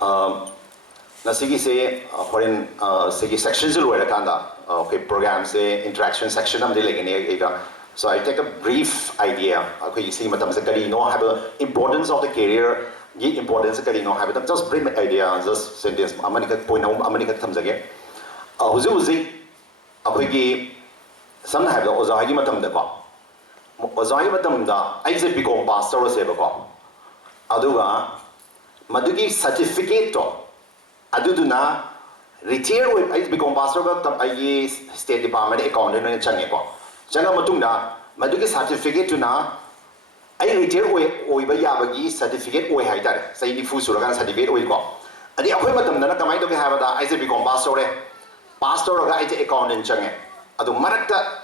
Nasigi say foreign sections okay programs interaction section so I take a brief idea. Okay, you see, madam, have a importance of the career. The importance have just brief idea, just sentence. America point home, America comes again. Uzi, okay, some have the Ozagi matam the cop. Ozagi matam da, I say become pastor or save a cop. Aduga, Madugi certificate to Aduduna, retire with I become pastor of the State Department accountant in Chaneko. Chana Matunda, Maduki certificate to na I retire Oiba Yabagi certificate Oi Haidar, say the Fusuragan certificate Oiko. And the Aquamatum Nanakamai to have I say become pastor of the accountant Change. Adu Marakta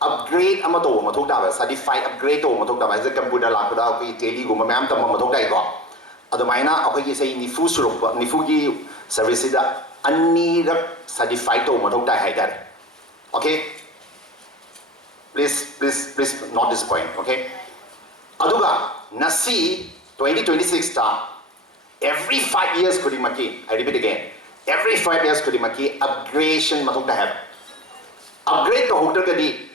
upgrade Amato Matoka, certified upgrade to Matoka, as a computer Lakuda, Teli Gumam Matoka. Adamina, okay, say Nifusuru, Nifugi services Anni certified to Matoka Haidar. Okay? Please note this point, okay? Aduga, Nasi 2026 star, every 5 years could maki, I repeat again, every 5 years could maki, upgradation matuka have. Upgrade to Hotel Kadi,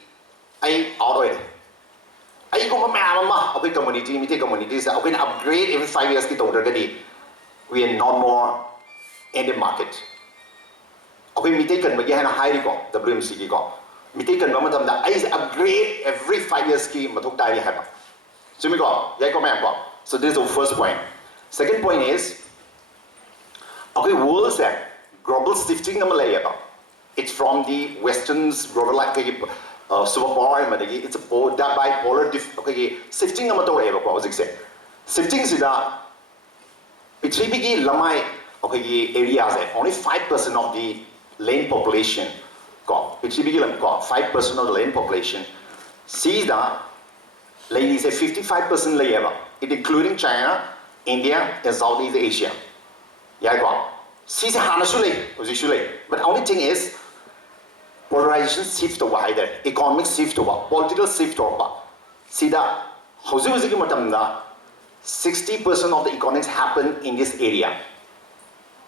I already. I go mama, okay, communities, okay, upgrade every 5 years to Hotel Kadi. We are no more in the market. Okay, we take and again a high recall, WMC go. We take a moment of that. I upgrade every 5 years scheme, but hook die have. So we go, so this is the first point. Second point is, okay, world's global shifting layer. It's from the Western's global like superpower, it's a bipolar okay, shifting shifting is the Pitribigi Lamai okay areas only 5% of the land population. 5% of the land population. See that, ladies, a 55% layer, it including China, India, and Southeast Asia. Yeah, go. See the Hanasule, but only thing is, polarization shift over either, economic shift over, political shift over. See that, 60% of the economics happen in this area.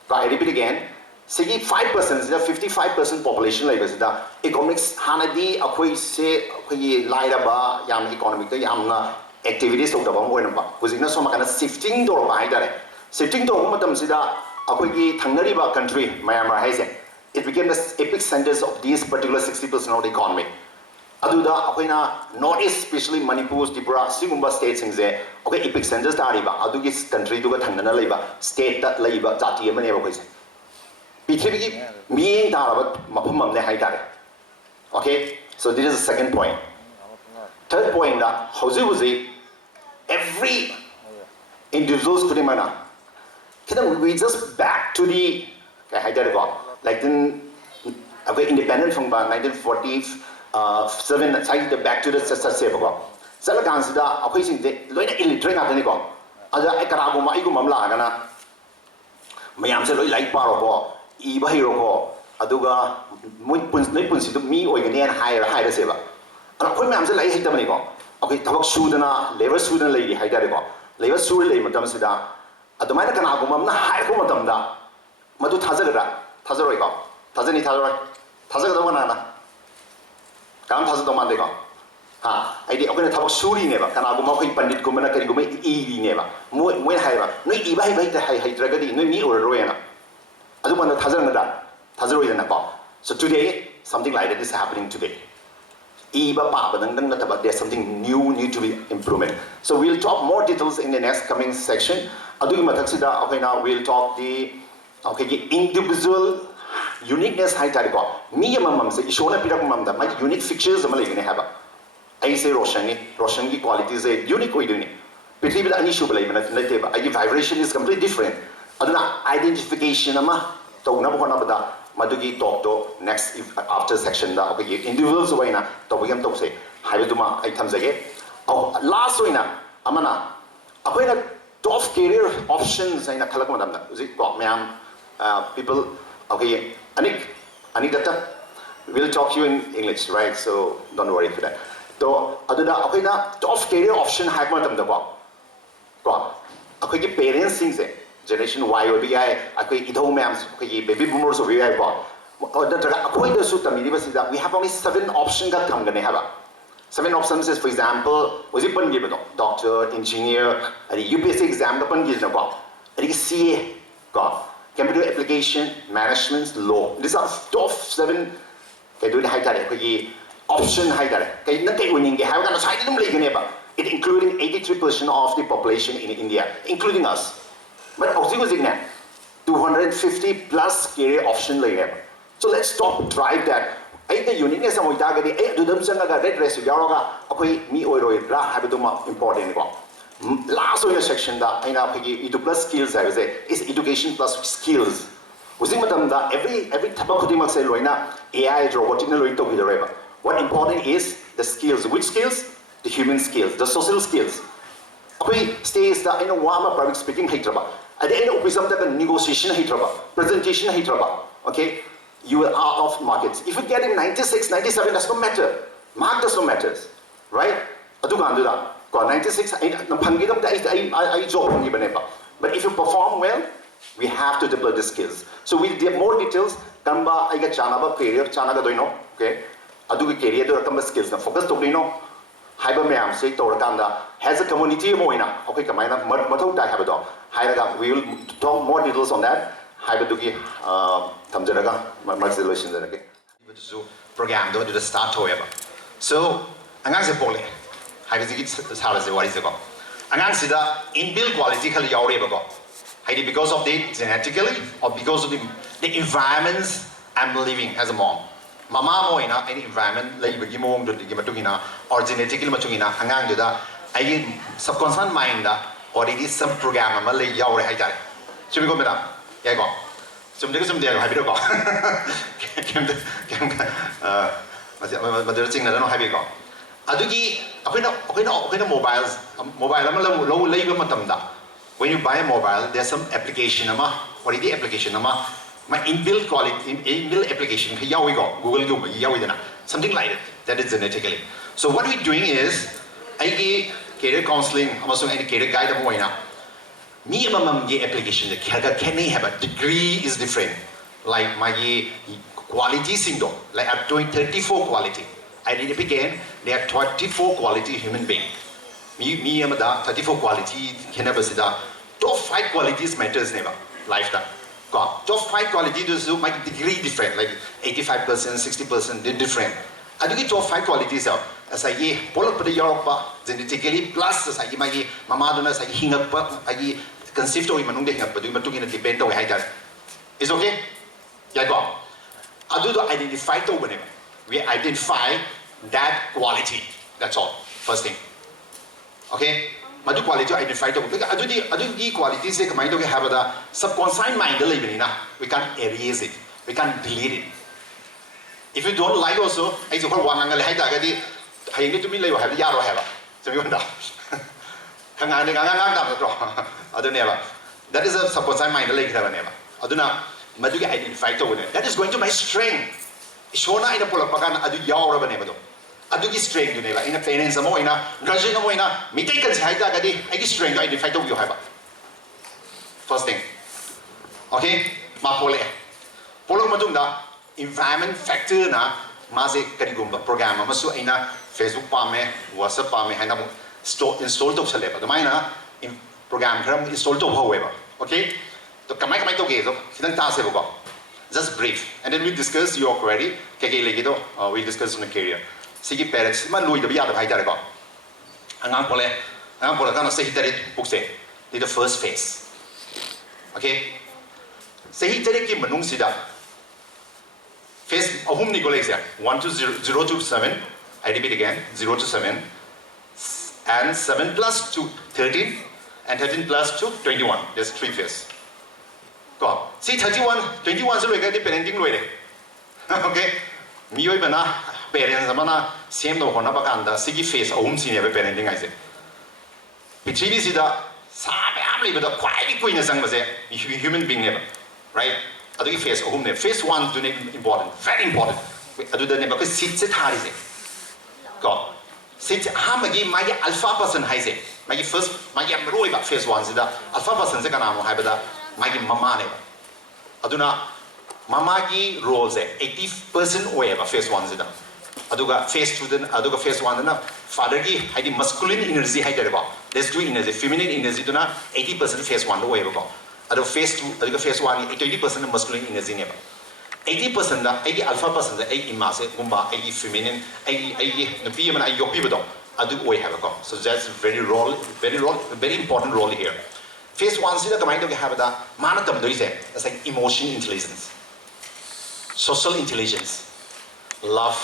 I repeat again. 5%, 55% population levels. The economics, Hanadi, Akui say, Laidaba, Yam economic, Yamna activities of the Bamboinaba, was in a summer kind of shifting door by that. Shifting to Homatam Sida, Akui Tanariba country, Myanmar has it. It became the epic centers of these particular 60% of the economy. Aduda, Akwina, Northeast, especially Manipur, Tripura, Singumba states in there, okay, epic centers, Tariba, Adugis country to a Tangana labor, state that labor, Zati, and Maneva. Okay, so this is the second point. Third point that every individual's kudimana. We just back to the like then independent from 1947 side back to the Sasebo. Salakansida, okay, Loina illiterate at the go. Other Ekaraguma Igumamla, Mayam like Parabo. Iba hero aduga punsi to me or again higher saver. And a point mamsa like Hitamanigo. Okay, Tabak Sudana, labor student lady, Hidarigo, labor student lady, Madam Sida, at the Manakanagumam, high comatamda, Madu Tazara, Tazarigo, Tazani Tazara, Tazaramanana, Kam Tazamandigo. Ha, I did open a Tabak Suri never, Kanagumaki Pandit Kumana Karigumi, E never, when higher, no Iba Hydragadi, no me or Roena. I don't want to so today, something like that is happening today. There's something new need to be improvement. So we'll talk more details in the next coming section. Okay, now we'll talk the individual uniqueness. My unique features. I say Roshan qualities are unique. Vibration is completely different. Identification Madugi talk to next after section individuals wayna tobigam to say Haiduma items again. Last wayna Amana Apoina top career options in a Kalamadam people okay Anikata we'll talk to you in English, right? So don't worry for that. So Aduda Apoina top career option Hagmatam the Akwai parents things generation Y or BI, I idho mams, baby boomers or BI bot. We have only 7 options that come gonna have. 7 options is, for example, was it doctor, engineer, UPSC exam, CA, computer application, management, law. These are top 7 option. It including 83% of the population in India, including us. But 250 plus career option. So let's stop drive that. Unique is important. Last section plus skills is education plus skills. Every AI robotic. What important is the skills. Which skills? The human skills, the social skills. Stays the public speaking hitraba. At the end of the negotiation hitraba, presentation hitraba. Okay? You are out of markets. If you get in 96, 97, does not matter. Mark does not matter. Right? 96, I job. But if you perform well, we have to develop the skills. So we'll get more details. Kamba I get chanaba career, chanaga doino. Okay? Adu career do kamba skills na focus to doino. Hyper mayam say to has a community moina. Okay, kamina mathau dai have do. We will talk more details on that. Hyperduki Tamjanaga, my solution. Program do the start however. So Angang se pole. Hyperduki what is it? Angang sida inbuilt quality kali yaure bago. Because of the genetically or because of the environments I'm living as a mom. Mama moina any environment like Gimong to Gimatugina or genetically Matugina, Angang do that. I subconscious mind or it is some program Malay yaure high. Should we go with that? Yeah, go. Some days I'm there, happy to go. But there's thing that I don't have you go. Adugi, mobiles, mobile, low labor matamda. When you buy a mobile, there's some application, what is the application? My inbuilt quality, inbuilt application, here we go, Google, something like that. That is genetically. So what we're doing is, I get counseling, I'm also a guide. Minimum application can have a degree is different. Like my quality single, like I'm doing 34 quality. I did it again, there are 24 quality human being. Me am 34 quality can never see that. Top 5 qualities matters never. Lifetime. Top 5 quality does my degree different, like 85%, 60%, they're different. I do get top 5 qualities out. As I pull up the Europe genetically plus as I my mama as I hing up I conceived of him but we took in a depend on high. Is okay? Yeah, go. I do identify to whenever. We identify that quality. That's all. First thing. Okay? Madu quality identify to because I do the qualities like mind to have the subconscious mind we can't erase it. We can't delete it. If you don't like also, I just want one angle I need to be like have the yaro have. So you know. I don't never. That is a subconscious mind like never. I do not Madu identify to it. That is going to my strength. Shona in a polapakan adu yaw never. I do strength to never in a parents a moina, Rajin a moina, me take a high I get strength to identify to you have. First thing. Okay? Mapole. Polo Madunda. Environment factor na maze karigumba program amasu aina Facebook pame WhatsApp pame haina install to chale ba maina program khara install to however okay to kamai to ge so sidang ta se ba just brief and then we discuss your query kage legi do we discuss on the career sigi parents man lui da ya da bhai da ba angang pole kana se hitari pukse the first phase okay se hitari ki manung sida Phase ahum ni colleagues 1 to 0 to 7. I repeat again 0 to 7 and 7 plus to 13 and 13 plus to 21. There's 3 phases. Go. See 21 is like the parenting way. Okay. Miyoi bana parents amana same no hona bakanda sigi phase ahum si ne parenting I say. Pichibi sida sabe amli bada quite kuina sang base human being never. Right? Phase phase 1 is important, very important. Adu the name because sit hard is it. Go. Sit hamagi my alpha person high say. My first my phase 1 is the alpha person se kana mo hai bada magi mama ne aduna mama gi roles 80% oeba phase 1 sida aduga phase 2 den aduga phase 1 na father gi haidi masculine energy haidare ba there's two energy feminine energy duna 80% phase 1 lo oeba ba adu phase 2 aduga phase 1 gi 20% masculine energy ne ba 80% da ai alpha percent da ai imase gumba ai feminine ai nupi man ai yopi ba do adu oi have ko so that's very important role here phase 1 sida kamai do have da mana tam do ise it's like emotion intelligence social intelligence love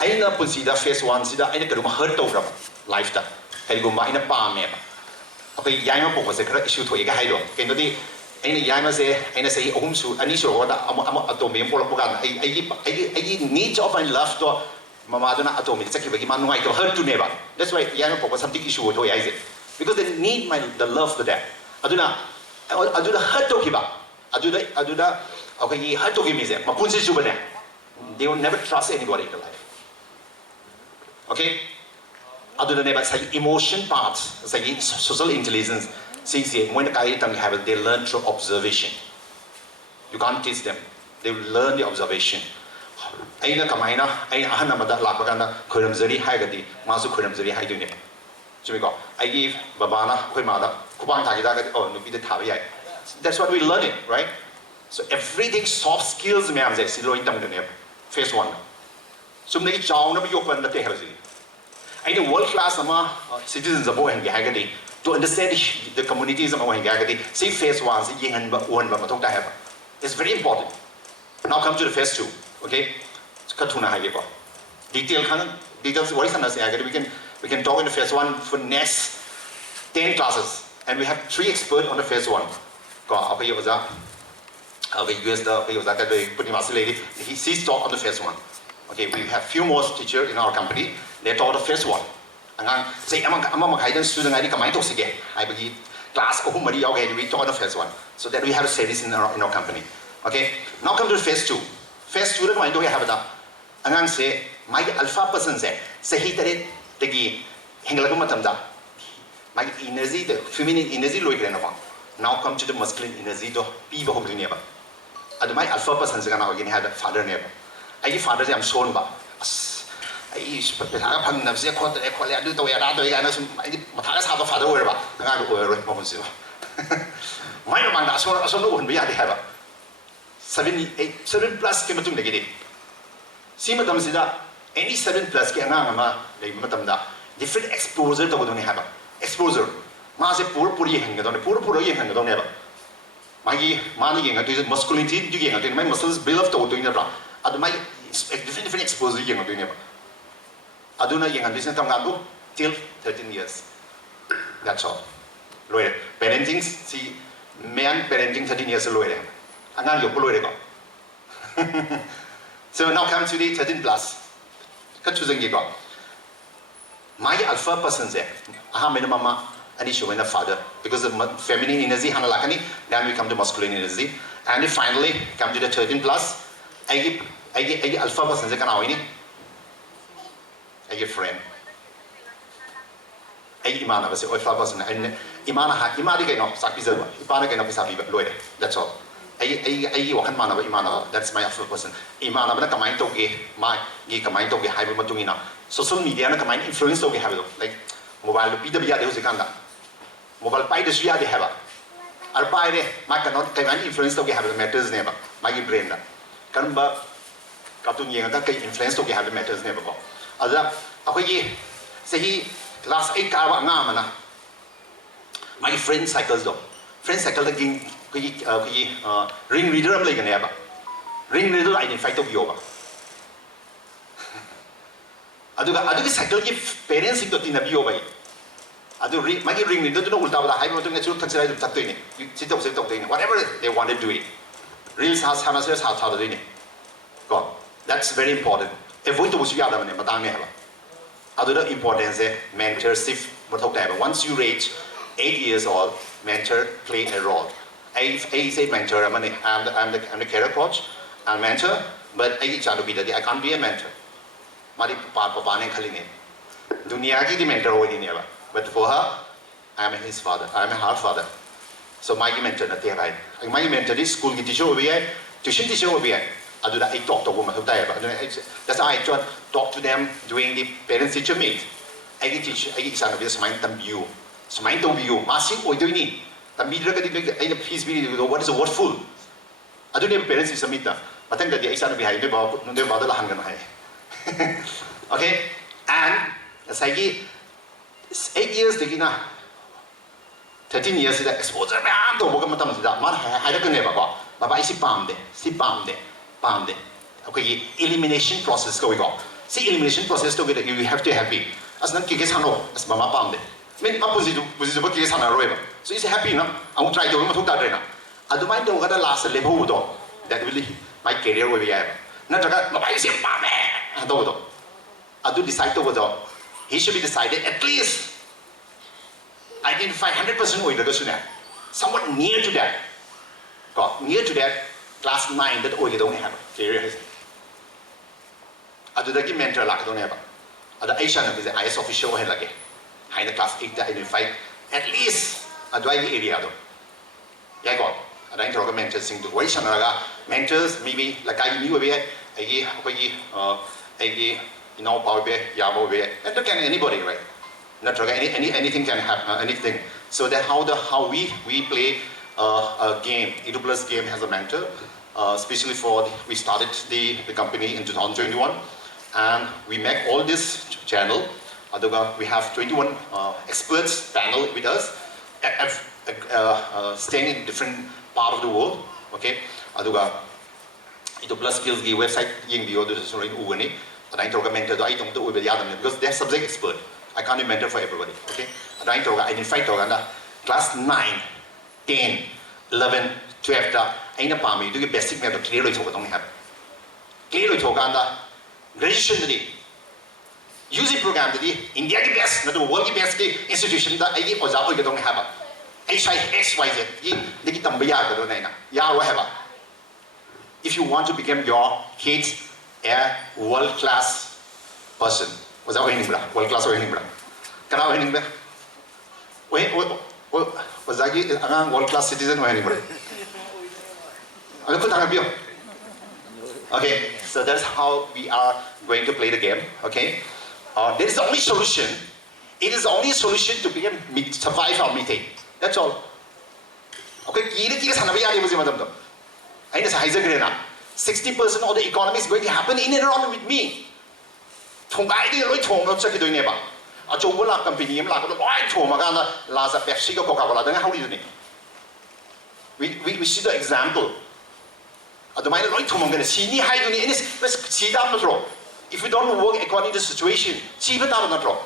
aina pusida phase 1 sida aina kaduma hurt to gram life da kai gumba aina pa me ba apai yaima po se khara issue thoi ga haido kendo di aina yaima se aina sei ahum su ani so da ama atomi po la poga ai needs of my love to mama dona atomi sakhi bagi man ngai to hurt to neba that's why yaima po something issue thoi ai se because they need the love to that aduna hurt to kiba aduna okay hurt to give me se mapunsi su bane they will never trust anybody in their life okay aduna neba sai emotion part sai social intelligence see when the guy have they learn through observation you can't teach them they will learn the observation aina kamaina aina ahana mada lakaganda khoiramjari haigadi masu khoiramjari haidune chumiko I give babana khoi mada kubang thagi da oh nupi de thabi ai that's what we learn it right so everything soft skills me am si loi tam ne phase 1 sumne ki chaw na bi yopan na te haji I the world class ama citizens abo hang hagadi to understand the communities ama hang hagadi see phase 1 si yingan ba on ba mathok ta have it's very important now come to the phase 2 okay kathuna hage ba details wari sana se hagadi we can talk in the phase 1 for next 10 classes and we have 3 experts on the phase 1 ko apai oza apai US da apai oza ka de puni masile he sees talk on the phase 1 okay we have few more teachers in our company they taught the phase 1 angang say ama khaidan student ai kamai to sige ai bagi class ahum mari yaw ga we taught the phase 1 so that we have a series in our company okay now come to the phase 2 da kamai do have da angang se mai alpha person se sahi tare tagi henglaga matam da my energy the feminine energy loi kre na ba now come to the masculine energy do pi ba hom ne ba adu my alpha person se kana ogin have father ne ba ai father jam son ba ai pe tha phang na se khot e khole adu to ya da to ya na sum ai matha sa ba father oi ba nga do oi ro ma bon se ba mai ma da so no hon ba ya de ha ba 7 plus ke matung de ge de si ma dam sida any 7 plus ke nga ma le ma tam da different exposure to do ne ha ba exposure ma se pur yeng ga do ne pur yeng ga do ne ba magi ma ni yeng ga to masculinity ju yeng ga to my muscles build up to do ne ba adu my different exposure yeng ga do ne ba adu na yeng ga this tam ga do till 13 years that's all loe parenting si man parenting 13 years loe de angang yo loe de ko so now come to the 13 plus ka chuzang gi ko my alpha person se aha mena mama ani show na father because of feminine energy hana lakani then we come to masculine energy and we finally come to the 13 plus I give alpha person se kana hoini I give friend I imana ba se alpha person and imana di kai no sak pizza ba ipana kai no pisa bi loe that's all I wakan mana ba imana that's my alpha person imana ba na kamai to ge ma gi kamai to ge hai ba matungina social media na kamai influence to ge have like mobile lo pida biya de hosekan da mobile pai de suya de have al pai de ma ka not kai influence to ge have matters ne ba ma gi brain da kan ba katun yeng da kai influence to ge have matters ne ba ko ada akoi gi sahi class 8 ka ba nga mana my friend cycles do friend cycle da ging ring reader am like ne ba ring reader identify to bio ba aduga cycle ki parents to tin bio ba adu magi ring reader to ulta ba hai mo to ne chu thak sai tak to ne sit to ne whatever they want to do it reels has hamases how to do ne go that's very important avoid to usu ya da ne matang ne ba adu the importance mentorship mo thok da ba once you reach 8 years old mentor play a role I say mentor I'm the career coach and mentor but I can't be that I can't be a mentor mari papa ne khali ne duniya ki di mentor ho ni ba but for her I am his father I am her father So my mentor na tiya kai. My mentor is school teacher over here, tuition teacher over here. Adu da I talk to woman hotai ba. That's how I talk to them during the parents teacher meet. I teach I isa na bisa samain tambiu. Samain tambiu. Masing oi doi ni. Tambi ra ka di ai na please be what is the word full. Adu ne parents is meet na. Patang da di isa na bihay ne ba no de ba da lahan gan hai. Okay? And saigi 8 years degi na 13 years da exposure man to boga matam da man haida kan ne ba isi pam de okay elimination process ko go see elimination process to get you have to happy as nan ki ke sano as mama pam de men ma positive ba ki sana roi ba so is happy na I try to ma thuk ta na adu mai do ga da last level do that will my career will be ya na ta ma ba isi pam me do adu decide to do he should be decided at least identify 100% oil the somewhat near to that. Got near to that class 9 that oil don't have. Curious. Adu dagi mentor like don't have. Adu Asian is the IS official head like high the class 8 that identify at least adu area do. Yeah got. Adu interroga mentors sing to Asian mentors maybe like I knew be you know power be yabo be and can anybody right. Not anything can happen, anything. So that how we play a game. E2 Plus game has a mentor, especially for we started the company in 2021, and we make all this channel. We have 21 experts panel with us, staying in different part of the world. Okay, E2 Plus skills the website ying the other sorry ugani. But I talk mentor I don't do because they're subject expert. I can't be mentor for everybody, okay? I identify class 9, 10, 11, 12, I know palm, you do basic matter clearly talk don't have. Clearly talk graduation using program India the best, not the world the best institution that I give was out don't have. HIXYZ, they get them have. If you want to become your kids a world-class person. Was that winning world class winning bra? Can I winning bra? Was that world class citizen winning bra? Okay, so that's how we are going to play the game. Okay, there is the only solution. It is the only solution to become survive or maintain. That's all. Okay, kira sana biya di madam to. I know 60% of the economy is going to happen in and around with me. Thong ai di loi thong lo chaki doine ba a cho wala company am la ko loi thong ma ga la sa Pepsi ko Coca-Cola dang how do we see the example adu mai loi thong ma ga si ni hai do ni any si da ma tro if you don't work according to the situation si ba ta na tro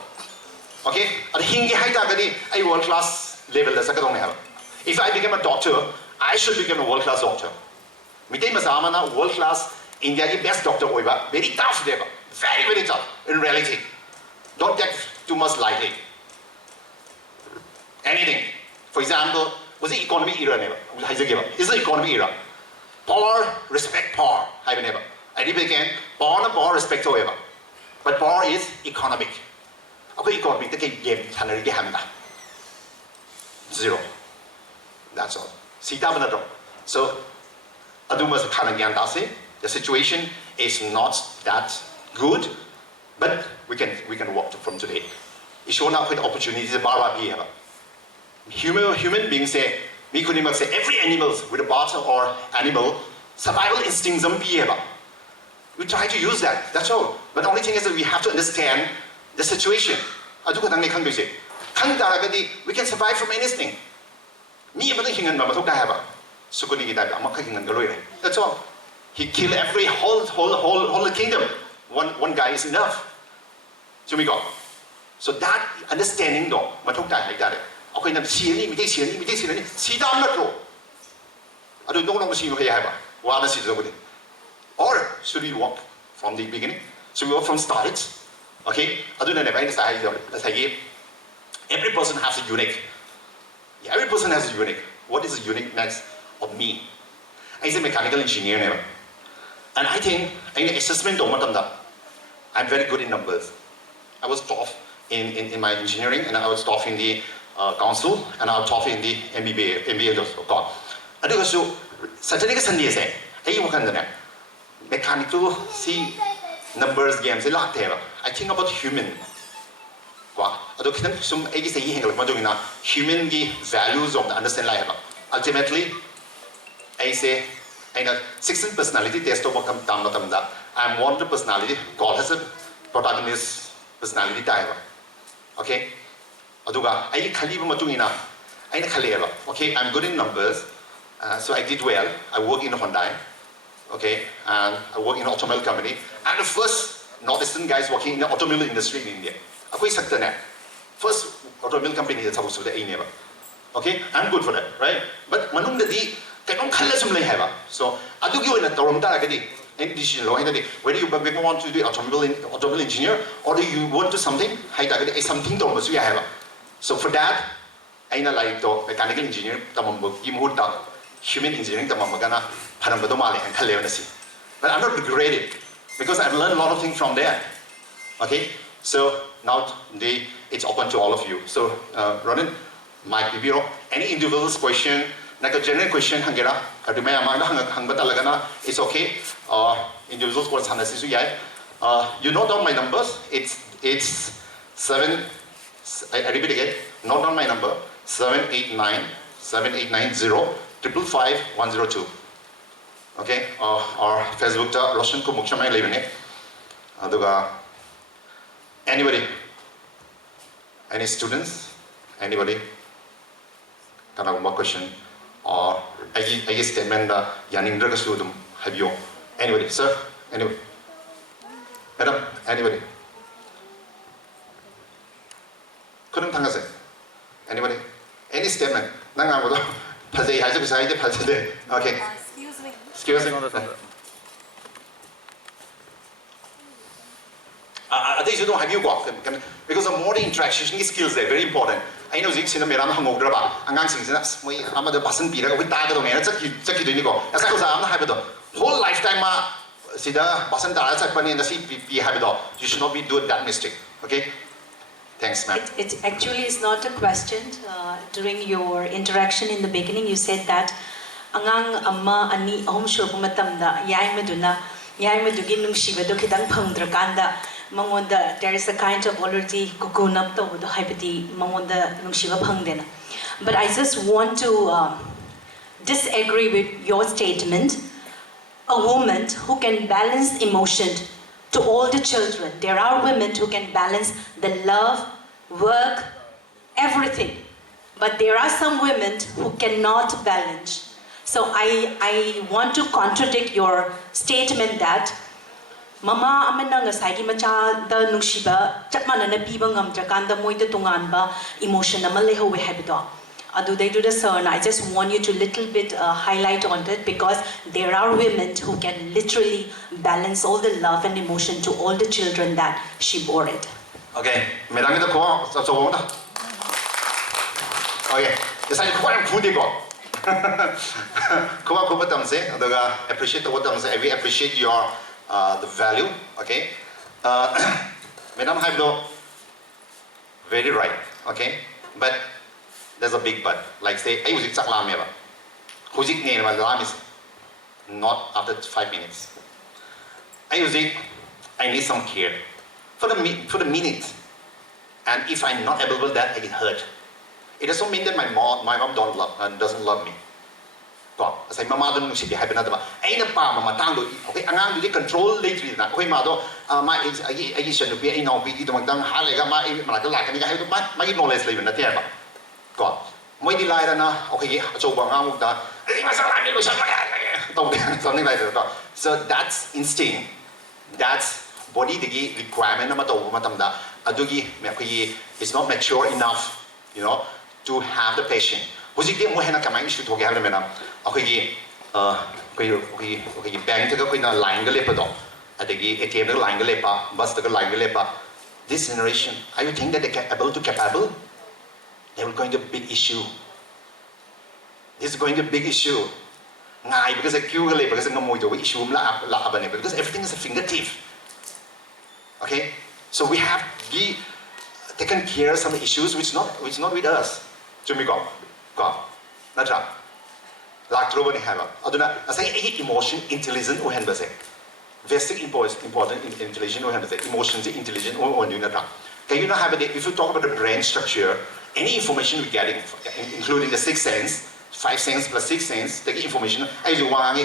okay adu hingi hai ta ga ni ai world class level da sa ka dong ne ha if I become a doctor I should become a world class doctor mitai ma sa ma na world class India ki best doctor oi ba very tough de ba very, very tough in reality. Don't take too much lightly. Anything. For example, was the economy era never? Is the economy era? Power, respect power. I never. I did again. Power, respect however. But power is economic. Okay, economic. The game. Zero. That's all. So, the situation is not that good, but we can work from today. It's shown up with opportunities. Human beings say, we could even say every animal with a bottle or animal survival instincts. We try to use that. That's all. But the only thing is that we have to understand the situation. We can survive from anything. That's all. He killed every whole kingdom. One guy is enough. So that understanding though, okay, now or should we walk from the beginning? Should we walk from start? Okay, every person has a unique. Yeah, every person has a unique. What is the uniqueness of me? I'm a mechanical engineer now. And I think in assessment I'm very good in numbers. I was tough in my engineering and I was tough in the council and our TOEFL in the MBA also got. Adu so Saturday ka Sunday se ai mo kan na mechanical see numbers games a lot there. I think about human. Wow, adu kitang sum ai gi se hi hengal ma jong na human gi values of the understand lai ha. Ultimately I say I know 16 personality test of come tam da I'm one personality called has a protagonist personality type. Okay? Aduga, I khali ba matung ina. I na khali ba. Okay, I'm good in numbers. So I did well. I work in Hyundai. Okay, and I work in an automobile company. I'm the first Northeastern guys working in the automobile industry in India. Akoi sector na. First automobile company that's supposed to be the okay, I'm good for that, right? But manung da di kanong khala sum lai hai ba. So adugi oina torom ta agadi. Any decision lo hindi whether you want to do automobile engineer or do you want to something hay tagad ay something to mo suya hai ba. So for that ay na like to mechanical engineer tamam mo gimuta human engineering tamam magana parang bado mali ang khalew na si. But I'm not regretting because I've learned a lot of things from there. Okay, so now it's open to all of you. So Ronan, Mike, any individual's question, like a general question, hangera, kadumaya amanda hangbata lagana, it's okay. Individuals for Sanasisu yai. You note down my numbers. It's 7. I repeat again. Note down my number. 789-7890-555-102. Okay. Or Facebook ta Roshan Khumucham ay living it. Anybody? Any students? Anybody? Kana one question? Or I statement da yaning draga studum have you? Anybody, sir? Anybody? Madam? Anybody? Couldn't tanga say. Anybody? Any statement? Nanga bodo. Pazay haja beside pazay. Okay. Excuse me. Excuse me. I think you don't have you walk because of more interaction skills are very important. I know things in the Miram Hamodraba, and I'm saying that's why I'm the person Peter with Tago and Zaki Dinigo. As I was, I'm not happy. Whole lifetime, Sida, Basan Dara, Sapani, and the CPP habit. You should not be doing that mistake. Okay? Thanks, ma'am. It actually is not a question. During your interaction in the beginning, you said that Angang Amma Ani Om Shurpumatamda, Yaimaduna, Yaimadugin Shivado Kitang Pangdrakanda. Mangonda, there is a kind of already coconut to the hypati Mangonda Nungshiva Pangdena. But I just want to disagree with your statement. A woman who can balance emotion to all the children. There are women who can balance the love, work, everything. But there are some women who cannot balance. So I want to contradict your statement that Mama amana ngasai gi macha da nungshiba chapmana na piba ngamtrakanda moida tunganba emotion ama lehowe habito. Adu they do the sir, I just want you to little bit highlight on it because there are women who can literally balance all the love and emotion to all the children that she bore it. Okay, madam ito ko sa so na. Okay, yes I ko am pudi ko. Ko ba tamse, adaga appreciate what tamse. I appreciate your the value, okay? Madam Haibdo, very right, okay? But there's a big but. Like say, I use it saklam yaba. Huzik ne lam is not after 5 minutes. I use it, I need some care. For the minute. And if I'm not available, that I get hurt. It doesn't mean that my mom doesn't love me. Say mama don't should be happy na ba ay na pa mama tang do okay angang do control later na okay ma do ma is agi shan do be ay no be do magdang hale ga ma ay ma ka la ka ni ga do ma knowledge level na tiya ba ko mo di lai na okay so ba nga mo da ay ma sa la ni lo sa ma something like that. So that's instinct, that's body the requirement na mato matamda adugi me is not mature enough, you know, to have the patience. Hujik mo hena kamay issue thoge habne mena okay bank ta ko na line ga lepa do adagi ATM ga line ga lepa bus ta ga line ga lepa. This generation, are you think that they are capable? They will go into big issue. This is going to big issue. Ngai because a queue ga lepa because ngamoy do issue la abane because everything is a fingertip. Okay, so we have taken care of some issues which not with us. Chumiko, go. Natra. Lactrobani have aduna say emotion intelligent or handbase. Vesting important intelligent or handbase. Emotions intelligent or doing that. Can you not have it if you talk about the brain structure, any information we're getting, including the sixth sense, 5 sense plus 6 sense, the information as you want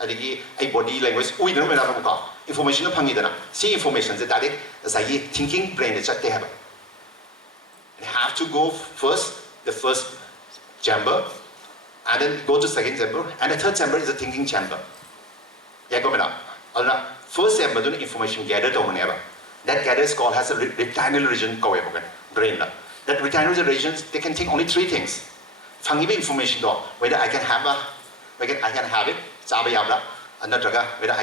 a body language, we don't know information of Pangidana. See information that as I thinking brain is at the have. You have to go first, the first chamber, and then go to second chamber, and the third chamber is the thinking chamber. Yeah, go on. First chamber, the information gathered or whenever. That gathers called has a retinal region called brain. That retinal regions, they can think only 3 things. Fungible information though, whether I can have it, whether I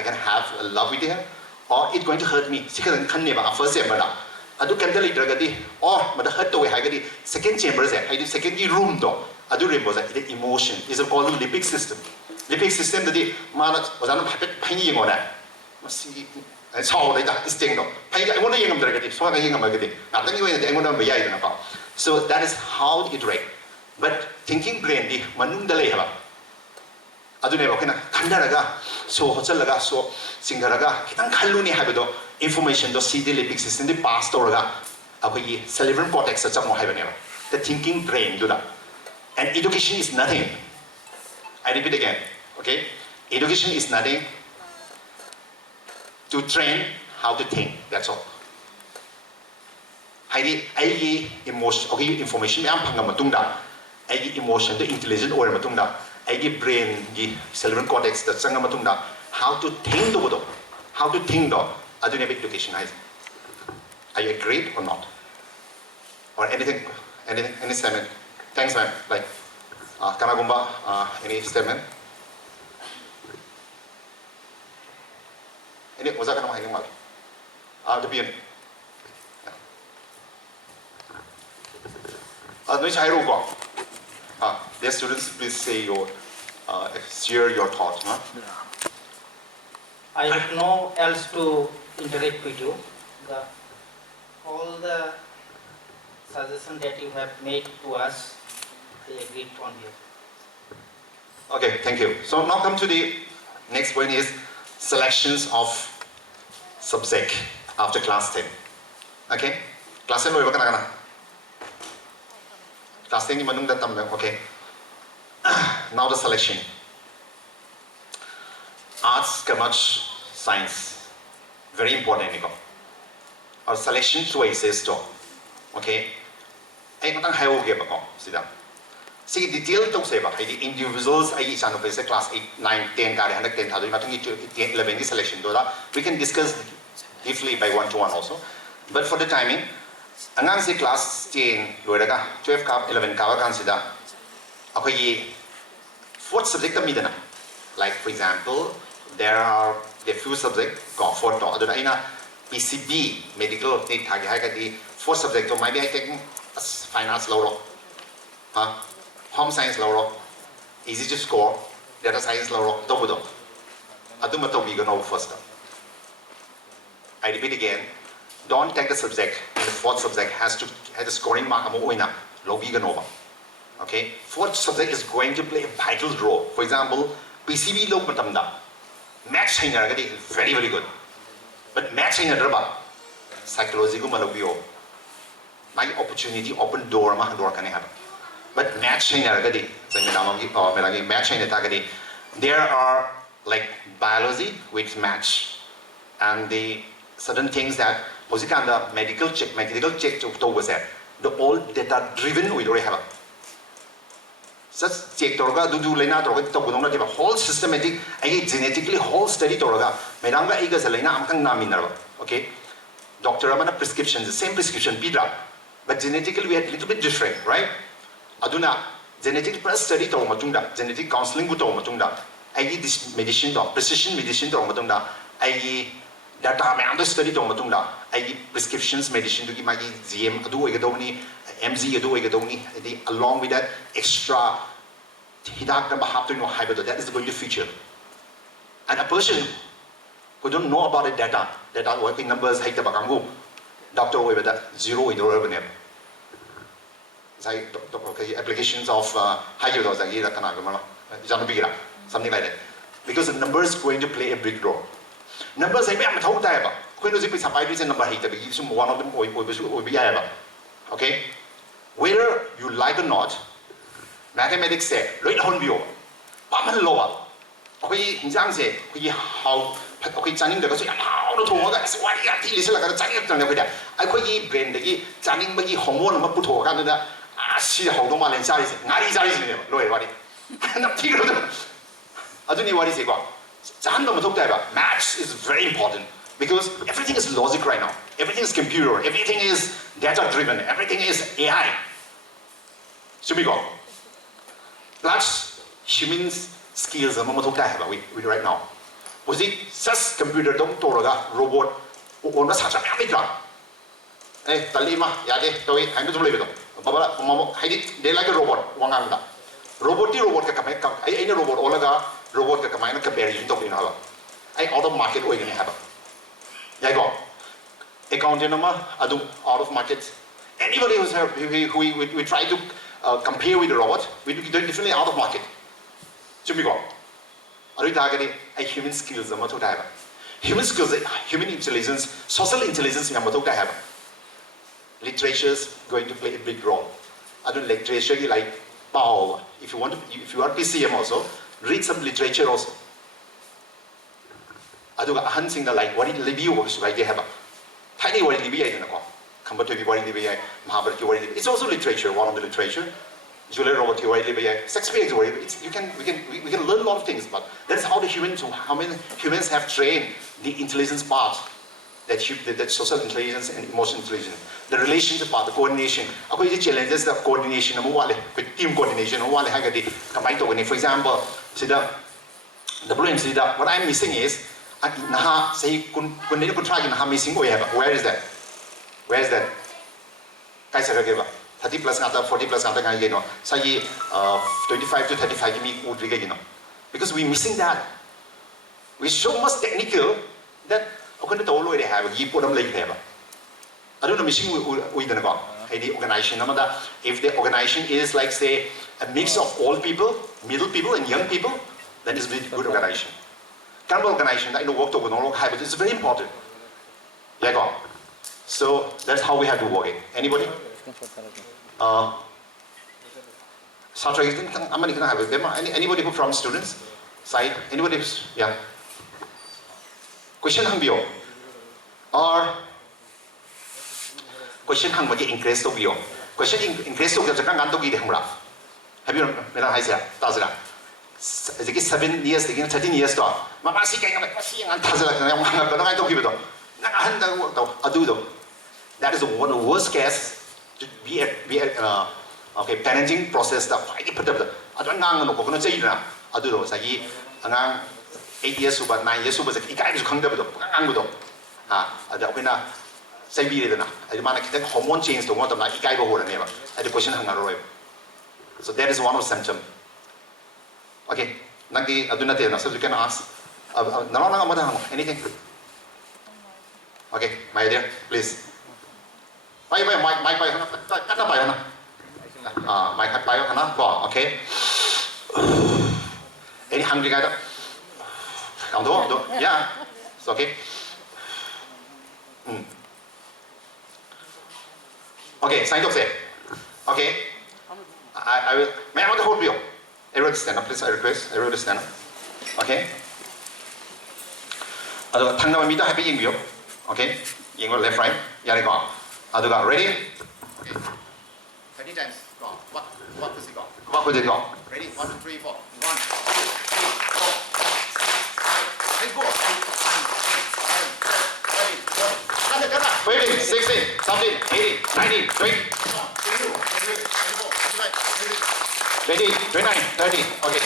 can have a love with her, or it's going to hurt me. First chamber. Adu can tell it or hurt the second chamber, second room though. Adu rainbow the emotion is called the limbic system. Limbic system the mana was on pain on that. It's how they got this thing though. I want to use them directly, so I am going to so that is how it rate. But thinking brain the manung the lehava. Adu never can Kandaraga, so Hotelaga, so Singaraga, Kitan Kaluni Habido, information to see the limbic system, the past or cerebral cortex at some more heaven. The thinking brain do that. And education is nothing. I repeat again, okay? Education is nothing to train how to think, that's all. I emotion, okay, information, I'm Pangamatunda, I emotion, the intelligent or Matunda, I brain, the cerebral cortex, the Sangamatunda, how to think the Buddha, how to think the Adunabik education. Are you agreed or not? Or anything, any statement? Thanks, ma'am. Like, Kanagumba, any statement? Any was that going to hang out? The beginning. Dear students, please say share your thoughts. Huh? I have no else to interact with you. All the suggestions that you have made to us, I agreed on here. Okay, thank you. So now come to the next point is selections of subject after class 10. Okay? Class 10 lo kana. Class 10 ni manung datam okay. Now the selection. Arts, commerce, science. Very important, Nico. Our selection choices too. Okay? Ay matang hayo ge ba ko sida. Sige detail to say ba the individuals ay isa no face class 8 9 10 ka hanak 10 thado matang 11 selection do da we can discuss briefly by one to one also. But for the timing angang si class 10 loiraga 12 ka 11 ka kan sida akoy fourth subject midana. Like for example, there are the few subjects got four to aduna ina PCB medical ni thagi hai ka di fourth subject to maybe I take finance low home science low easy to score data science low to budo aduma to bigo no first. I repeat again, don't take the subject and the fourth subject has a scoring mark amo oina low bigo no. Okay, fourth subject is going to play a vital role. For example, PCB low matamda maths is very very good, but maths is psychology ko malabio. My opportunity open door can happen. But maths is there are like biology with maths and the certain things that medical check to the all data driven we already have. Such check torga do lena torga to gudong na diba whole systematic genetically whole study torga medanga iga sa lena amkang namin na okay doctor amana prescription the same prescription pidra but genetically we are a little bit different right aduna genetic plus study to matungda genetic counseling buto matungda this medicine to precision medicine to matungda data me ando study to matungda prescriptions medicine to gi magi GM adu egadoni MZ along with that extra that is going to feature. And a person who don't know about the data working numbers, doctor with that 0 in the applications of high yield something like that. Because the numbers are going to play a big role. Numbers are number one of them will be okay? Whether you like or not, mathematics say, right on view, but lower. Okay, exam say, how Channing the how to what that's why you listen like a Channing with that. I could eat brain the Channing Bagi hormone put to Canada. See how normal and size, not easy, lower body. I don't know what is it. Maths is very important because everything is logic right now. Everything is computer, everything is data driven, everything is AI. Should we go? Plus human skills we right now. Was it just computer don't robot or such a Talima, Yade, Toy, and to live it. They like a robot, one under. Robot any robot Olaga, robot ka kamay na kaberi yung tokin hala. Ay out of market way gani haba. Yago. Accounting naman adu out of market. Anybody who's who we try to compare with the robot, we do definitely out of market. Should we go? Adu tagani ay human skills naman to haba. Human skills, human intelligence, social intelligence naman to haba. Literature is going to play a big role. Adu literature like power. If you want PCM also, read some literature also. Aduga hunting the like what in Libya was right they have a tiny what in Libya in a call. Come to what in Libya, Mahabharata, it's also literature, one of the literature. Julia Robert, Libya, Shakespeare, we can learn a lot of things, but that's how how many humans have trained the intelligence part, that social intelligence and emotional intelligence. The relationship part, the coordination. The challenges the coordination, team coordination, for example, WMC, what I'm missing is, where is that? Where is that? 30 plus 40 plus 25 to 35 because we're missing that. We're so much technical that they have I don't know missing the organization. If the organization is like say a mix of old people, middle people and young people, then it's a very good organization. Kind of organization that work with all habits is very important. Yeah, so that's how we have to work it. Anybody? Anybody who from students side? Anybody? Yeah. Question hang or question hang bagi increase to bio. Question increase to kita kan gantung gini hamra. Have you mera hai sih? Tazra. Jadi 7 years, 13 years to. Mama sih kayak masih yang tazra kan yang mana kan gantung gitu. Nak anda to adu to. That is one of the worst case to be okay parenting process that fight put up. Adu ngang no ko no cai na. Adu to sagi ngang 8 years suba 9 years suba sagi ikai bisa khang dah betul. Ngang betul. Ada apa na? Saya bilang itu na, ada mana kita hormone change tu, orang tu nak ikai bahu ni apa? Ada question hang aroy. So that is one of symptom. Okay, nanti adu nanti na, so you can ask. Nala nang amada hang, anything? Okay, my dear, please. Mic hang, kata pai hang. Mic pai hang, go, okay. Any hungry guy? Kamu tu, yeah, it's okay. Okay, sign up say. Okay. I will. May I want to hold you? Everyone stand up, please. I request. Everyone stand up. Okay. Aduh, tang nama minta happy ingin Okay. Ingin left right. Yari go. Aduh, go. Ready? Okay. 30 times. Go. What does it go? What would it go? Ready? 1, 2, 3, 4. 1, 2, 3, 4. Let's go. 15, 16, 17, 18, 19, 20. 20, 29, 30. Okay.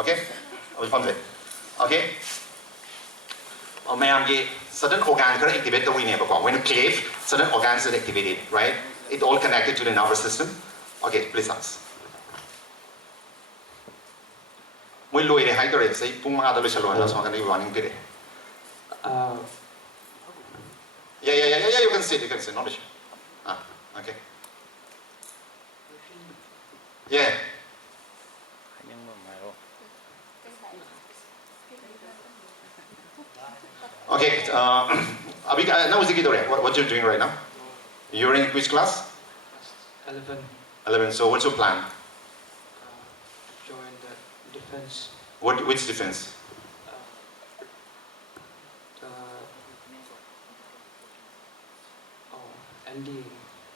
Okay? Okay? Certain organs are activated when you play, certain organs are activated, right? It all connected to the nervous system. Okay, please ask. Muy lui de hai tore sai pung mga dalo salo na so kan running today. Yeah, you can sit, not issue. Okay. Yeah. Okay, now what you're doing right now? You're in which class? 11. 11. So what's your plan? Join the defense. Which defense? The NDA.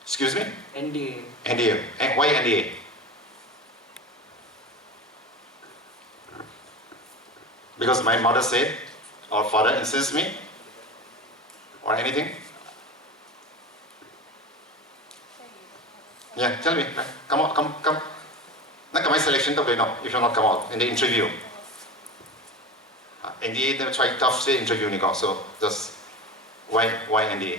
Excuse me? NDA. NDA. Why NDA? Because my mother said, or father insists me, or anything? Yeah, tell me. Come on, come. Not my selection today, no, if you not come out in the interview. NDA, they try tough say interview, so just why NDA?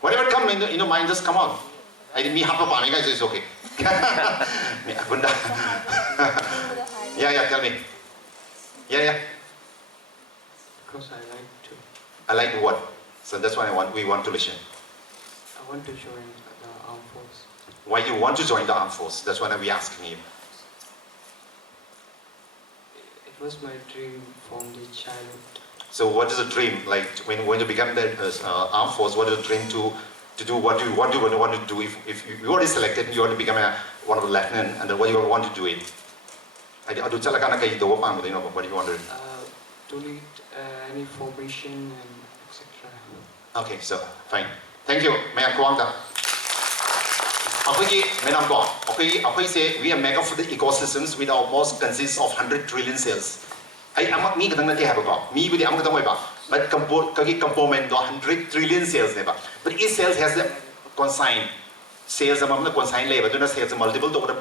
Whatever come in your mind, just come out. I didn't mean half a pound, guys, it's okay. Yeah, tell me. Yeah. Because I like to. I like what? So that's why we want to listen. I want to join the armed force. Why you want to join the armed force? That's what we asking you. It was my dream from the childhood. So what is a dream? Like when you become the armed force, what is a dream to do? What do you want to do? If you already selected, you want to become one of the lieutenant, and then what do you want to do it? What do you want to do? To lead any formation and etc. Okay, so fine. Thank you. May I go on? Okay, say we are mega for the ecosystems with almost consists of 100 trillion cells. I am me kadang have about me with the am kadang ba but component 100 trillion cells neba but each cells has the consign cells among the consign labor do not cells multiple to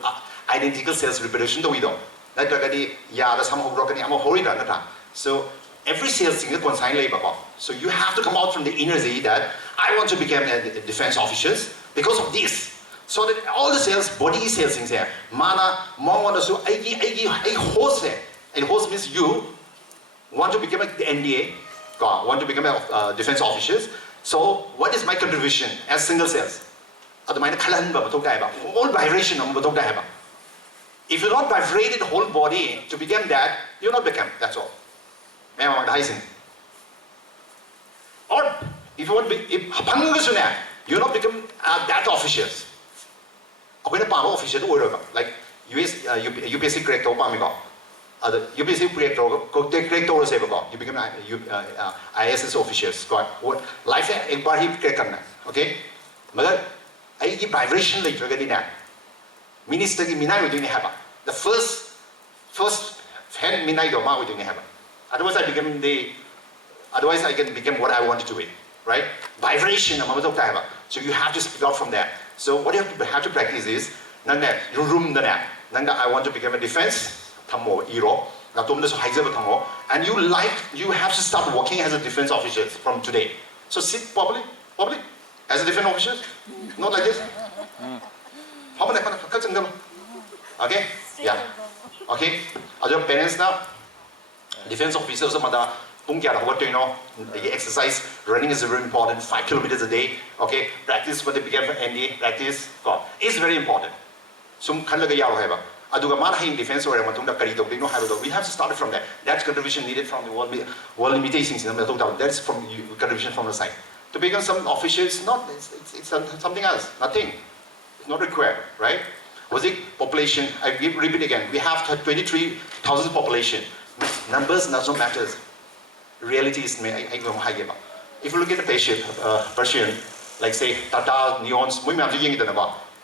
identical cells reproduction to we do like the some of broken am horror so every cell is a consign labor. So you have to come out from the energy that I want to become a defense officers because of this. So that all the cells, body cells in there, mana, mong so a host and host means you want to become the NDA, want to become a defense officers. So what is my contribution as single cells? Whole vibration. If you not vibrate the whole body to become that, you not become. That's all. Or if you want to be, you not become that officers. Like UPSC correct UPSC correct you become ISS officers. What life okay? But I vibration later minister the first hand midnight or ma we doing have. Otherwise I can become what I want to do it, right? Vibration, so you have to speak out from there. So what you have to practice is, you room the net. I want to become a defense, and you have to start working as a defense officer from today. So sit properly, as a defense officer, not like this. Okay? Yeah. Okay? Other parents now, defense officers, exercise, running is very important, 5 kilometers a day. Okay? Practice what they began for NDA, practice. It's very important. So, defense or we have to start from there. That's contribution needed from the world limitations. That's from contribution from the side. To become some officials, it's something else, nothing. It's not required, right? Was it population? I repeat again. We have 23,000 population. Numbers doesn't matter. Reality is if you look at the Persian, like say Tata, Neons,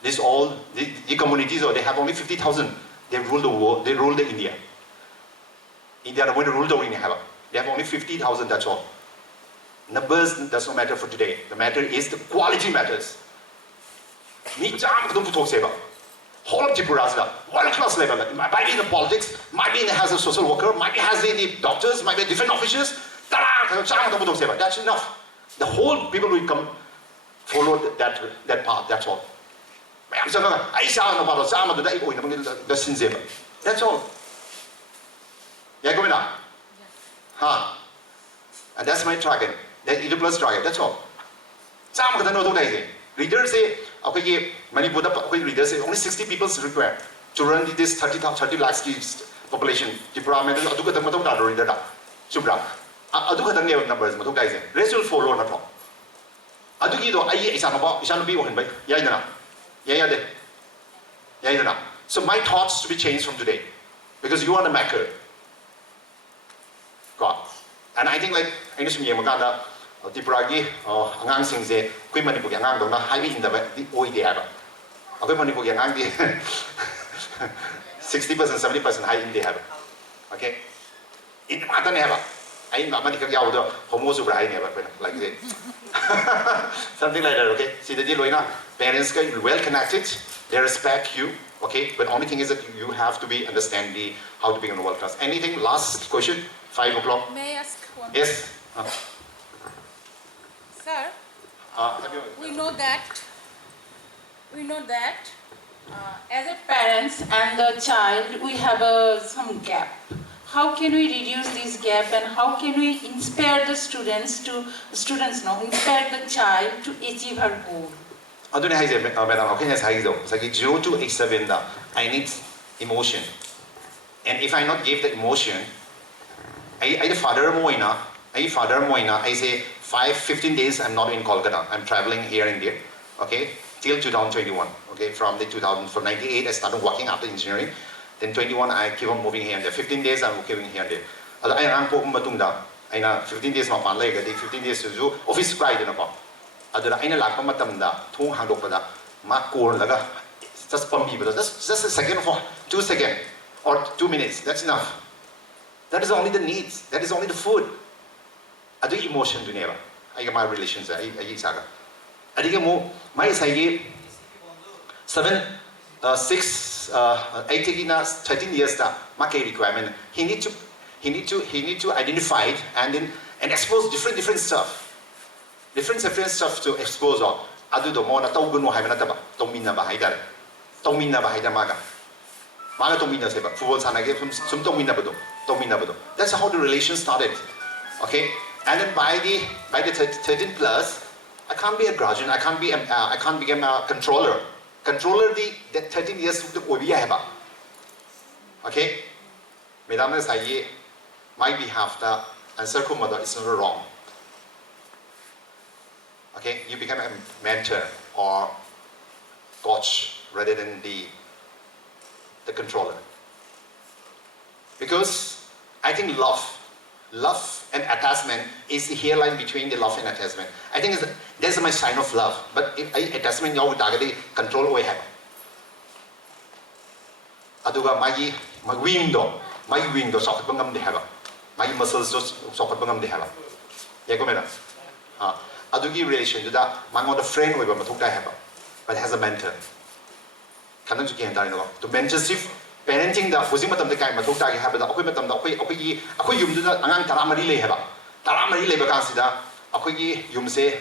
this all the communities, they have only 50,000. They rule the world. They rule the India. India are going to rule the world. They have only 50,000. That's all. Numbers does not matter for today. The matter is the quality matters. Whole of Tripura, world class level. Might be in the politics, might be in the as a social worker, might be has in the doctors, might be different officials. That's enough. The whole people will come follow that path. That's all. That's all. Yeah, go now. Huh? And that's my target. That is the plus target. That's all. reader say okay Manipur reader say only 60 people required to run this 30 lakhs population Tripura me adu ka matong da reader da chubra adu ka ne numbers matong dai se rest will follow na pro adu gi do ai isa no bi wo hin bai yai na ya de yai na so my thoughts to be changed from today because you are the maker God and I think like I just me ma da Tripura gi angang sing se koi Manipur gi angang do na hai in da di oi de ha ba koi Manipur gi angang di 60% 70% high in the have okay in other never I not many can yell homo right never like that something like that okay see the deal parents get well connected they respect you okay but only thing is that you have to be understand the how to be in the world class anything last question 5 o'clock may I ask one yes sir we know that as a parents and the child, we have some gap. How can we reduce this gap and how can we inspire the inspire the child to achieve her goal? Madam, okay, 0 to 8-7, I need emotion. And if I not give the emotion, I father moina, I say 15 days I'm not in Kolkata. I'm traveling here and there. Okay? Till 2021, okay, from 98 I started working after engineering, then 21 I keep on moving here and there, 15 days I'm working here and there. I am going to 15 days, 15 days to office pride. I just a second for 2 seconds or 2 minutes, that's enough. That is only the needs, that is only the food. I do emotion to never. I get my relations, I think my say 7, 6, 18, 13 years market requirement. He need to identify it and expose different stuff, different stuff to expose. Adu do mo na tau gunu hai na taba tongmina ba haidar maga tongmina seba football sana ge sum tongmina bado. That's how the relation started. Okay, and then by the 13 plus. I can't be a graduate. I can't become a controller. Controller the 13 years to the okay. Madam say my behalf the answer mother is not wrong. Okay, you become a mentor or coach rather than the controller. Because I think love and attachment is the hairline between the love and attachment. I think that's my sign of love. But if attachment you target control away have. Aduga my window socket bangam de have. My muscles socket bangam de have. Yagomena. Adugi relation to that mango the friend with a have. But has a mentor. Can you get to mentorship? Parenting the Fuzimatam the kind of Totaki have the Okumatam, the Okuyum do not Anang Taramari Lehaba. Taramari Lebakansida, Okuyi, Yum say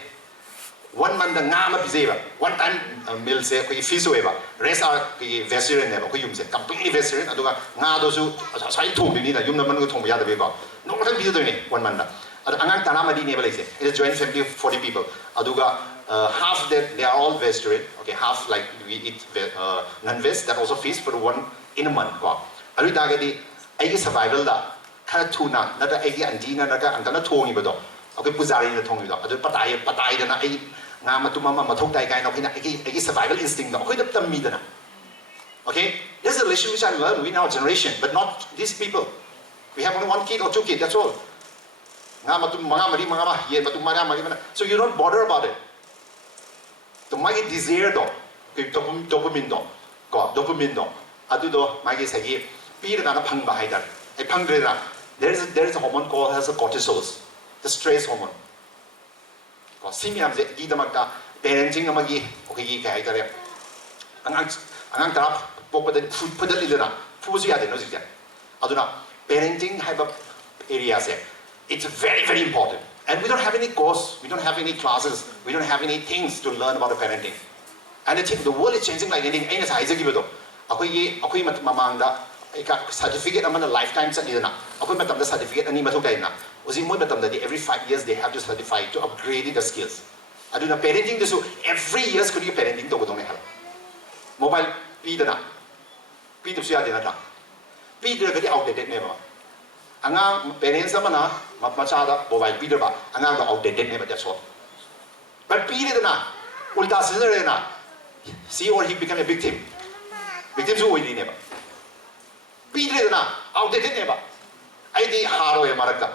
1 month the Nama Pizeva, 1 time mill say Fisoeva, rest are the veteran never, Okuyum say, completely veteran, Aduga, Nadosu, Sai to be neither, Yumnaman to Yada Beba. No one can be doing it 1 month. Anang Taramadi never say, it's a joint family of 40 people. Aduga. Half that they are all vegetarian, okay, half like we eat non-veg, that also feast for one in a month. Ari dagadi, I survival da, tuna, nada egg antina, nada antana tongi bedo, okay, puzari the tongi do, other patai dana, nama to mama, matokai kind of a survival instinct, okay, the midana. Okay, there's a relation which I learned in our generation, but not these people. We have only 1 kid or 2 kids, that's all. So you don't bother about it. To my desire dopamine dopamine adudo my say Peter and a pang behind that. A pangrena. There is a hormone called as a cortisol, the stress hormone. Simiam Gidamaka, parenting a magi, okay, Kaitare. Anang trap, put the little Fusia de Nozia. Aduna, parenting have a area say. It's very, very important. And we don't have any course, we don't have any classes, we don't have any things to learn about parenting. And I think the world is changing like anything. Any size give it up. Ako mamanda certificate among a lifetime sa nila na. Ako matam certificate ani matugay na. Usi mo matam every 5 years they have to certify to upgrade the skills. aduna parenting desu every years kuni parenting to godong ne hala mobile pi dana pi tu sia dena ta pi de ga di outdated ne ba angang parents amana macha da mobile pi de ba angang da outdated ne ba that's all but pi de na ulta sinare na she or he become a victim su oi ne ba pi de na outdated ne ba ai di haro e maraka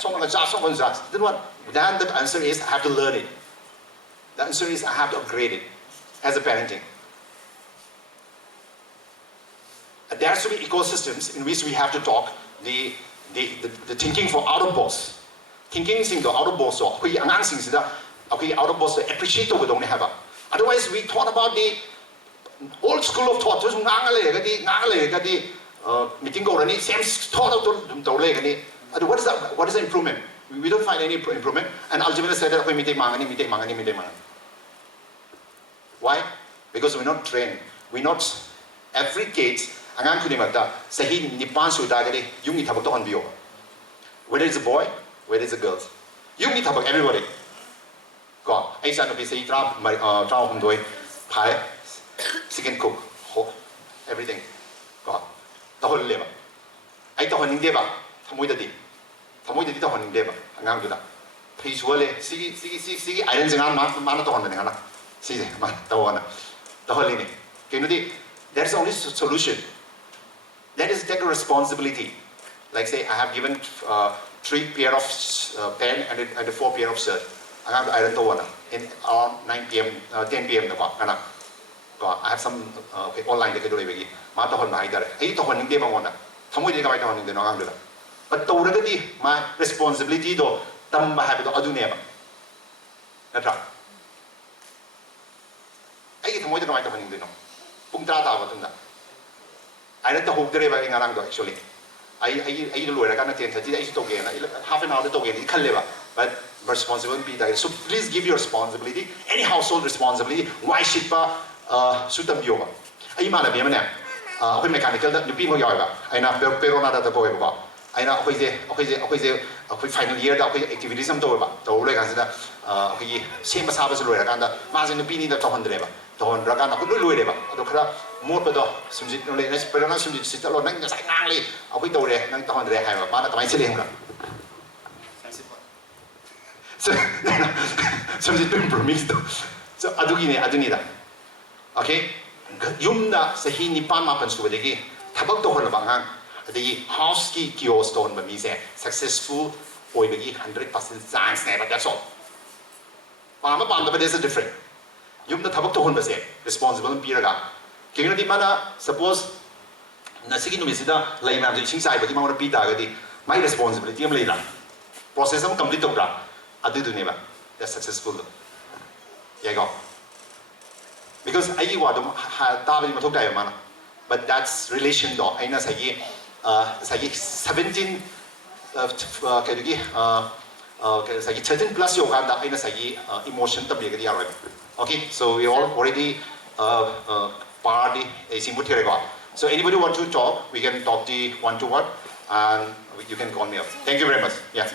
song na ja song ja then the answer is I have to learn it. The answer is I have to upgrade it as a parenting. There has to be ecosystems in which we have to talk the thinking for out of box. Thinking sing the out of box so we angang sing sida okay out of box appreciate to don't have. Otherwise we thought about the old school of thought just ngangale ga di meeting go rani same thought of to le ga ni what is the improvement? We don't find any improvement, and ultimately said that we meet mangani. Why? Because we're not trained. We're not every kid. Angan kuni magda sahi nipan suda gadi yung itabak to on bio. Whether it's a boy, whether it's a girl, yung itabak everybody. Go. I said no be say trap hum doi pie, chicken cook, everything. Go. Tahol leba. I tahol ning deba. Thamoy dadi. Thamoy dadi tahol ning deba. Angang duda. Visually, sige iron jangan mana tahol na ngana. Sige mana tahol na. Tahol ini. Kaya there's only solution. That is take a responsibility. Like say, I have given 3 pair of pen and 4 pair of shirt. I have iron to in around 9 p.m., 10 p.m. I have some online. But my responsibility do tamba habit adu neba. Natra. I get more than I don't know. Puntrata batunda. I let the whole driver in around actually. I do I can't attend half an hour to get it, but responsibility that so please give your responsibility, any household responsibility, why shippa sutam yoga. I man of Yemena, when mechanical that the people yoga, I know perona that the boy about. I know okay, final year that activities some to about the Oleg and the same as Habas Lawyer and the Mazin the Pini the Tohondreva. Tahun rakan aku dulu leh ba, atau kena mood betul, sumsit noleh, nasi pernah sumsit sita lo nang nasi nangli, aku itu leh nang tahun deh hai ba, mana tamai seleh mula. Sumsit tu impromise tu, so adu ni dah, okay? Yum dah sehini pan mapan sudah lagi, thabak tu orang bangang, jadi house ki kios tahun bermise successful, oi bagi 100% chance ni, but that's all. Pama tapi there's a different. Yung na tabak to hon base responsible piraga kaya di mana suppose na sige no misida lai nam jing sai ba di ma pita ga di my responsibility am lai la process am complete to bra adu du ne ba that's successful yeah go because ai wa do ta ba di ma thok dai ma but that's relation do ai na sai 17 kaya di sai 13 plus yo ga da ai na sai emotion tab ga di ya okay, so we all already party a simple. So anybody want to talk, we can talk the one-to-one, and you can call me up. Thank you very much. Yeah.